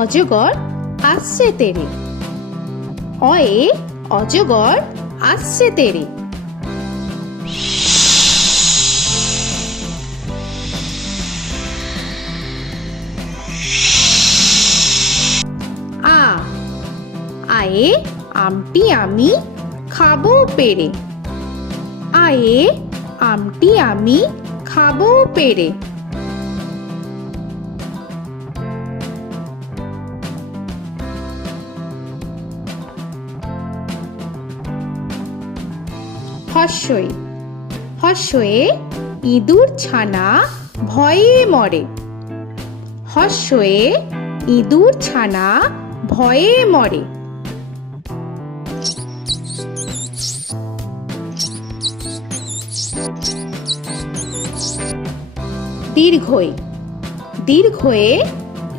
অজগর আসছে তেরে। অয়ে অজগর আসছে তেরে। আ আয়ে আমটি আমি খাবো পেরে। আয়ে আমটি আমি খাবো পেরে। হর্ষই হর্ষয়ে ইঁদুর ছানা ভয়ে মরে। হর্ষয়ে ইঁদুর ছানা ভয়ে মরে। দীর্ঘই দীর্ঘয়ে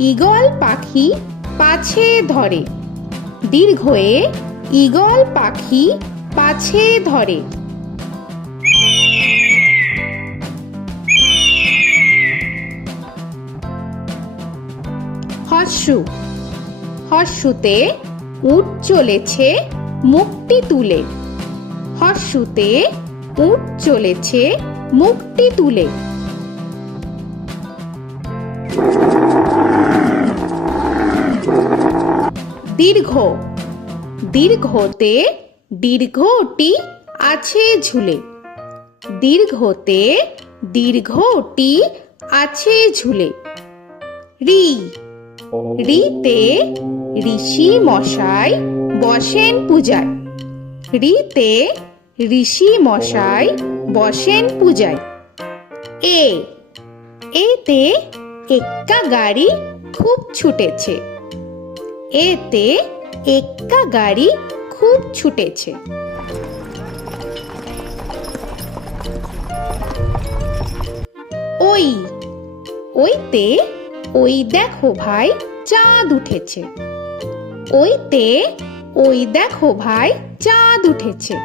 ঈগল পাখি পাছে ধরে। দীর্ঘয়ে ঈগল পাখি পাছে ধরে। হর্ষু হর্ষুতে উট চলেছে মুখটি তুলে। হর্ষুতে উট চলেছে মুখটি তুলে। দীর্ঘ দীর্ঘতে দীর্ঘটি আছে ঝুলে। দীর্ঘতে দীর্ঘটি আছে ঝুলে। রি রিতে ঋষি মশাই বসেন পূজায়। রিতে ঋষি মশাই বসেন পূজায়। এ এতে এক্কা গাড়ি খুব ছুটেছে। এতে এক্কা গাড়ি খুব ছুটেছে। ওই ওইতে ওই দেখো ভাই চাঁদ উঠেছে। ওইতে ওই দেখো ভাই চাঁদ উঠেছে।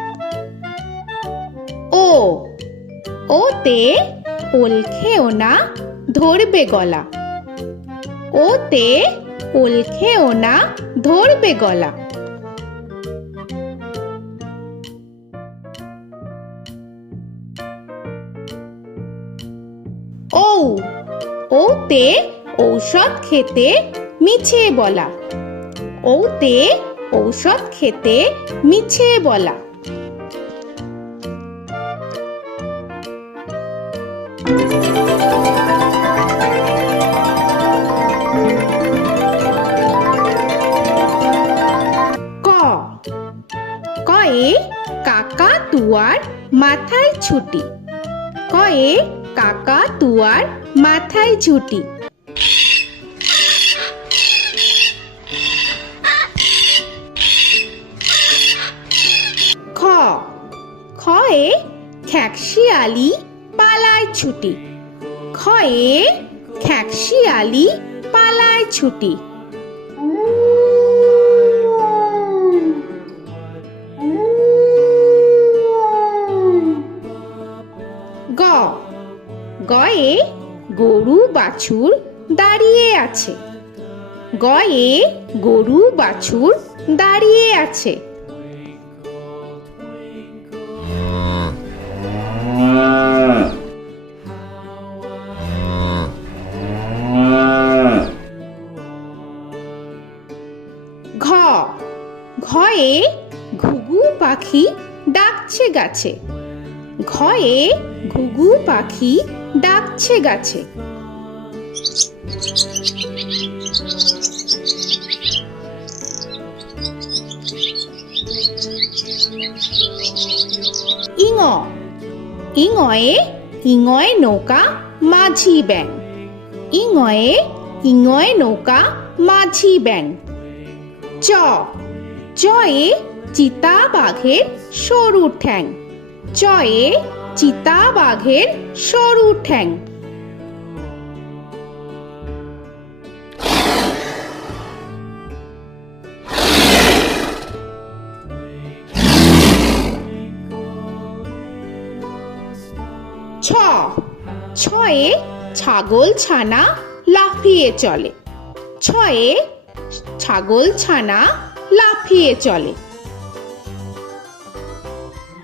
ও ওতে ওল খেও না ধরবে গলা। ওতে ওল খেও না ধরবে গলা। ঔ ওতে ঔষধ খেতে মিছে বলা। ওতে ঔষধ খেতে মিছে বলা। ক কয়ে কাকা তুয়ার মাথায় ছুটি। কয়ে কাকা তুয়ার মাথায় ছুটি। খ খয়ে খ্যাকশিয়ালি পালায় ছুটি। খয়ে খ্যাকশিয়ালি পালায় ছুটি। গ গয়ে গরু বাছুর দাঁড়িয়ে আছে। গয়ে গরু বাছুর দাঁড়িয়ে আছে। ঘ ঘয়ে ঘুঘু পাখি ডাকছে গাছে। ঘয়ে ঘুঘু পাখি ডাকছে গাছে। ইঙ ইঙয়ে ইঙয়ে নৌকা মাঝি ব্যাং। ইঙয়ে ইঙয়ে নৌকা মাঝি ব্যাং। চ চয়ে চিতা বাঘের সরু ঠ্যাং। চয়ে চিতা বাঘের সরু ঠ্যাং। ছ ছয়ে ছাগল ছানা লাফিয়ে চলে। ছয়ে ছাগল ছানা লাফিয়ে চলে।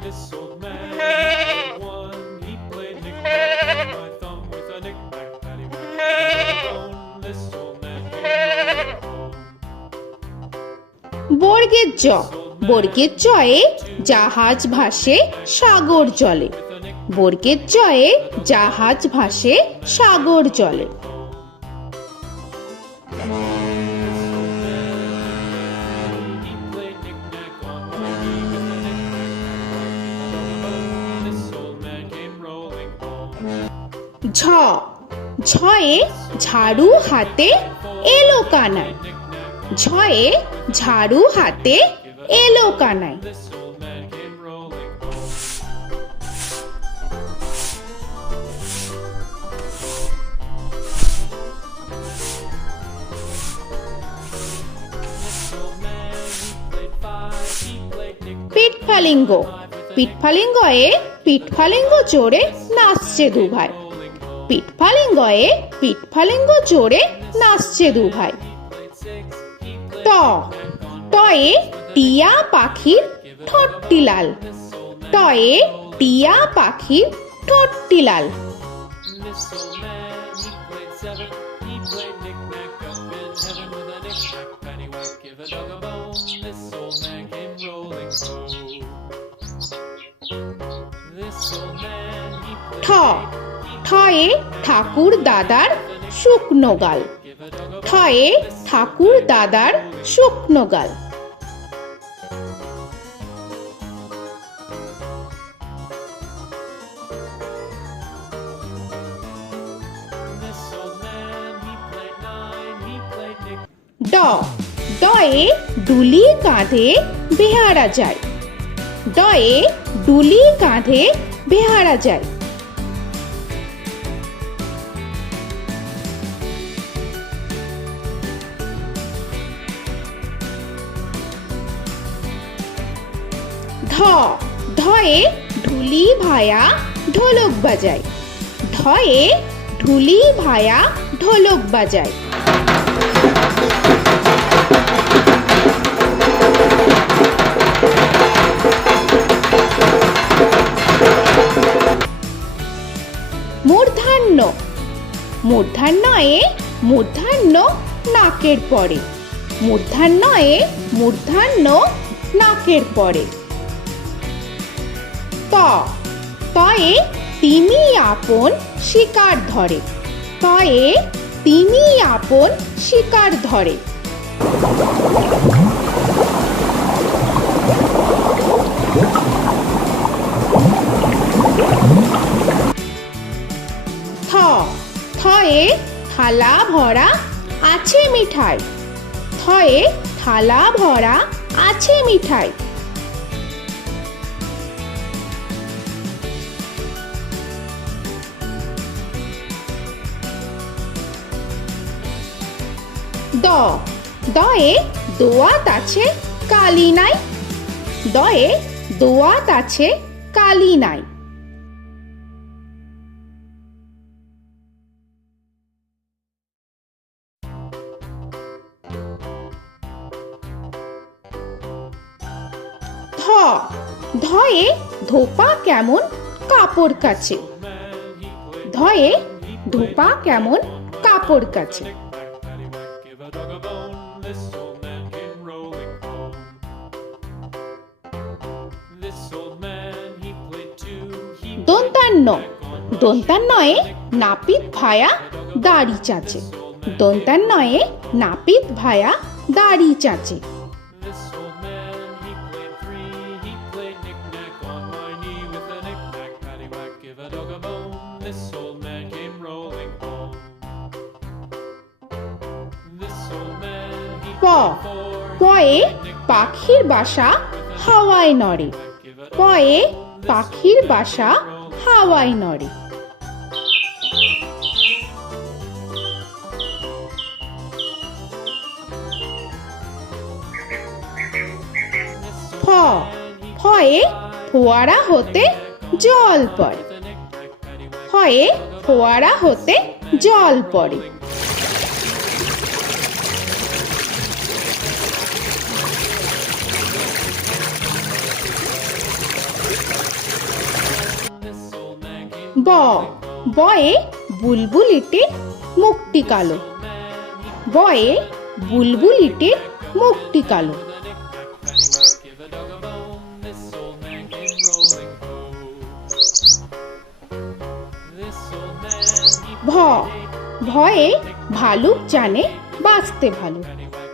This old man had one. He played knick-knack on my thumb with a knick-knack, paddywhack, bone. This old man came rolling home. বর্গের জ, বর্গের জয়ে জাহাজ ভাসে সাগর জলে। বর্গের জয়ে জাহাজ ভাসে সাগর জলে। He played knick-knack on my knee with a knick-knack, bone. This old man came rolling home. ঝ, ঝয়ে ঝাড়ু হাতে এলো কানাই। ঝয়ে ঝাড়ু হাতে এলো Kanai. This old man came rolling home. This old man, he played five. He played knick-knack. পিঠফালিঙ্গ, পিঠফালিঙ্গয়ে পিঠফালিঙ্গ চড়ে নাচছে দু ভাই। পিঠফালিঙ্গয়ে পিঠফালিঙ্গ চড়ে নাচছে দু ভাই। ট, টয়ে টিয়া পাখির ঠোঁটটি লাল। টয়ে টিয়া পাখির ঠোঁটটি লাল। This old man, he played seven. He played knick-knack up in heaven with a knick-knack, paddywhack, give a dog a bone. This old man came rolling home. This old man, he ঠ, played ঠয়ে ঠাকুর দাদার শুকনো গাল। give a dog a ঠয়ে ঠাকুর দাদার শুকনো গাল। This old man, he played nine. He played knick. ড, ডয়ে ডুলি কাঁধে বেহারা যায়। ডয়ে ডুলি কাঁধে বেহারা যায়। ধ, ধয়ে ঢুলি ভায়া ঢোলক বাজায়। ধয়ে ঢুলি ভায়া ঢোলক বাজায়। মূর্ধন্য, মূর্ধন্যয়ে মূর্ধন্য নাকের পরে। মূর্ধন্যয়ে মূর্ধন্য নাকের পরে। ত, তয়ে তিমি আপন শিকার ধরে। তয়ে তিমি আপন শিকার ধরে। থ, থয়ে থালা ভরা আছে মিঠাই। থয়ে থালা ভরা আছে মিঠাই। দ, দয়ে দোয়াত আছে কালি নাই। দয়ে দোয়াত আছে কালি নাই। ধ, ধয়ে ধোপা কেমন কাপড় কাছে। ধয়ে ধোপা কেমন কাপড় কাছে। Paddywhack, give a dog a bone. This old man came rolling home. This old man, he played two. He দন্তান্ন, দন্তান্নয়ে নাপিত ভায়া দাড়ি চাচে। দন্তান্নয়ে নাপিত ভায়া দাড়ি চাচে। This old man, he played three. He played knick-knack on my knee with a knick-knack, paddywhack, give a dog a bone. This old man came rolling home. This old man, he প, played four. পয়ে পাখির বাসা হাওয়ায় নড়ে। পয়ে পাখির বাসা হাওয়ায় নড়ে। ফ, ফয়ে ফোয়ারা হতে জল পড়ে। ফয়ে ফোয়ারা হতে জল পড়ে। ব বয়ে বুলবুলিটির মুখটি কালো। বয়ে বুলবুলিটির মুখটি কালো। Give a dog a bone, this old man came rolling home. This old man, he ভ ভয়ে ভালুক জানে বাঁচতে ভালো।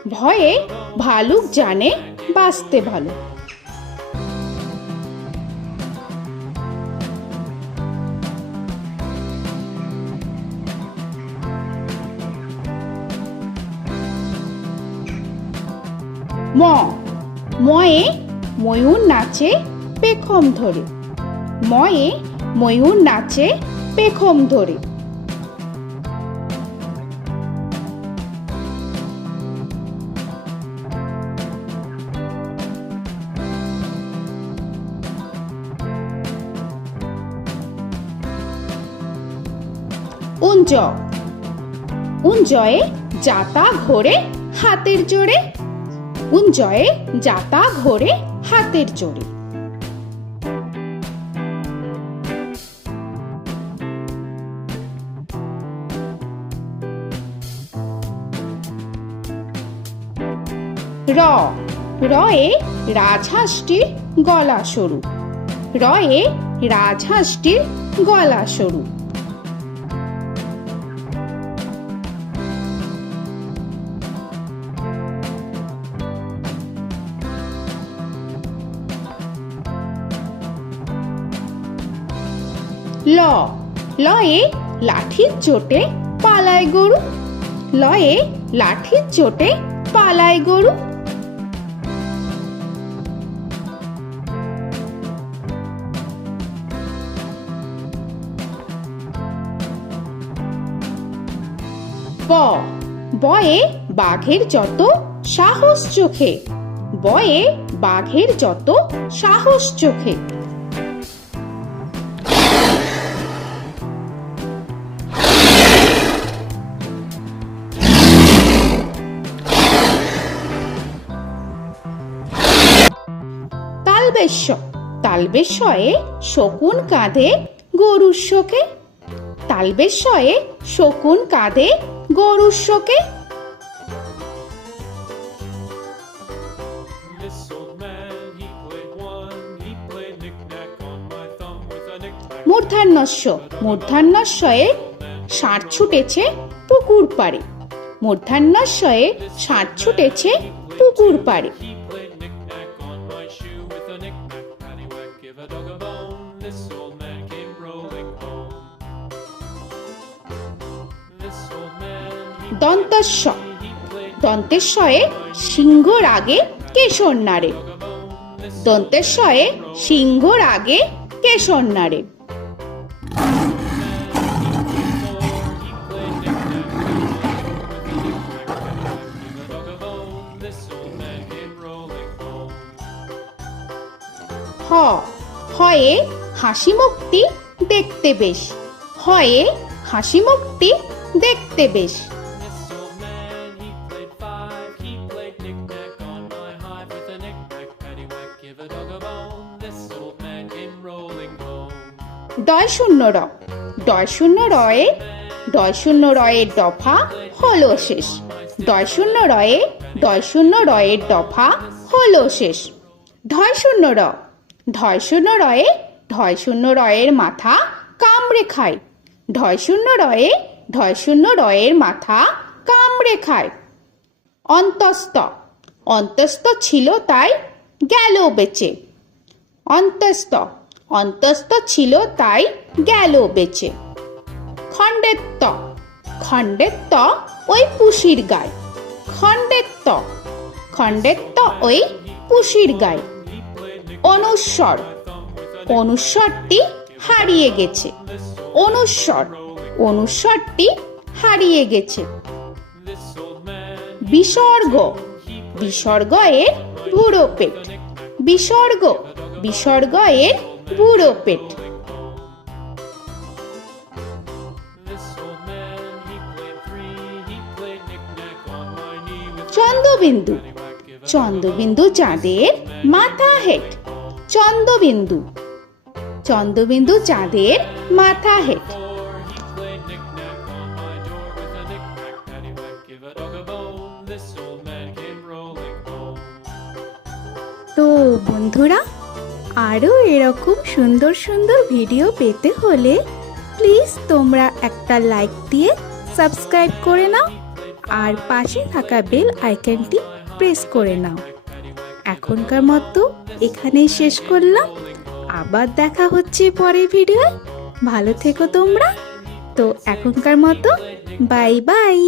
ভয়ে ভালুক জানে বাঁচতে ভালো। ম ময়ে ময়ূর নাচে পেখম ধরে। ময়ে ময়ূর নাচে পেখম ধরে। উঞ্জ উঞ্জয়ে যাতা ঘোরে হাতের জোরে। উঞ্জয়ে যাতা ঘোরে হাতের জোরে। র রয়ে রাজহাঁসটির গলা সরু। রয়ে রাজহাঁসটির গলা সরু। ল লয়ে লাঠির চোটে পালায় গরু। লয়ে লাঠির চোটে পালায় গরু। ব বয়ে বাঘের যত সাহস চোখে। বয়ে বাঘের যত সাহস চোখে। তালবেশ্য তালবেশ্যয়ে শকুন কাঁধে গরুর শোকে। তালবেশ্যয়ে শকুন কাঁধে গরুর শোকে। This old man, he played one, he played knick-knack on my thumb with a knick-knack. মূর্ধন্যস্য মূর্ধন্যস্বয়ে ষাঁড় ছুটেছে পুকুর পাড়ে। মূর্ধন্যস্বয়ে ষাঁড় ছুটেছে পুকুর পাড়ে। He played knick-knack on my shoe with a knick-knack, paddywhack, give a dog a bone. This old man came rolling home. This old man, দন্তস্ব he played দন্তেশ্বয়ে সিংহর আগে কেশর নাড়ে। dog a bone. This দন্তেশ্বয়ে সিংহর আগে কেশর নাড়ে। he played knick-knack on my shoe with a knick-knack, paddywhack, give a dog a bone. This old man came rolling home. হ হয়ে হাসি মুখটি দেখতে বেশ। হয়ে হাসি মুখটি দেখতে বেশ। This old man, he played five, he played knick-knack on my hive with a knick-knack, paddywhack, give a dog a bone. This old man came rolling home. ডয় শূন্য র ডয় শূন্য রয়ে ডয় শূন্য রয়ের দফা হলো শেষ। ডয় শূন্য রয়ে ডয় শূন্য রয়ের দফা হলো শেষ। ঢয় শূন্য র ঢয় শূন্য রয়ে ঢয় শূন্য রয়ের মাথা কামড়ে খায়। ঢয় শূন্য রয়ে ঢয় শূন্য রয়ের মাথা কামড়ে খায়। অন্তস্থ অন্তস্থ ছিল তাই গেল বেঁচে। অন্তস্থ অন্তস্থ ছিল তাই গেল বেঁচে। খণ্ডেত্ব খণ্ডেত্ব ওই পুষির গায়। খণ্ডেত্ব খণ্ডেত্ব ওই পুষির গায়। অনুস্বর অনুস্বরটি হারিয়ে গেছে। অনুস্বর অনুস্বরটি হারিয়ে গেছে। This old man, বিসর্গ বিসর্গ এর বুড়ো পেট। বিসর্গ বিসর্গ এর বুড়ো পেট। this old man, he played three, he played knick-knack on my knee with Chandrabindu paddywhack, give a Chandrabindu চাঁদের মাথা হেট। চন্দ্রবিন্দু চন্দ্রবিন্দু চাঁদের মাথা head. Before he played knick-knack on my door with a knick-knack, paddywhack, give a dog a bone. This old man came rolling home. তো বন্ধুরা, আরও এরকম সুন্দর সুন্দর ভিডিও পেতে হলে প্লিজ তোমরা একটা লাইক দিয়ে সাবস্ক্রাইব করে নাও আর পাশে থাকা বেল আইকনটি প্রেস করে নাও। এখনকার মতো এখানেই শেষ করলাম, আবার দেখা হচ্ছে পরের ভিডিও। ভালো থেকো তোমরা। তো এখনকার মতো বাই বাই।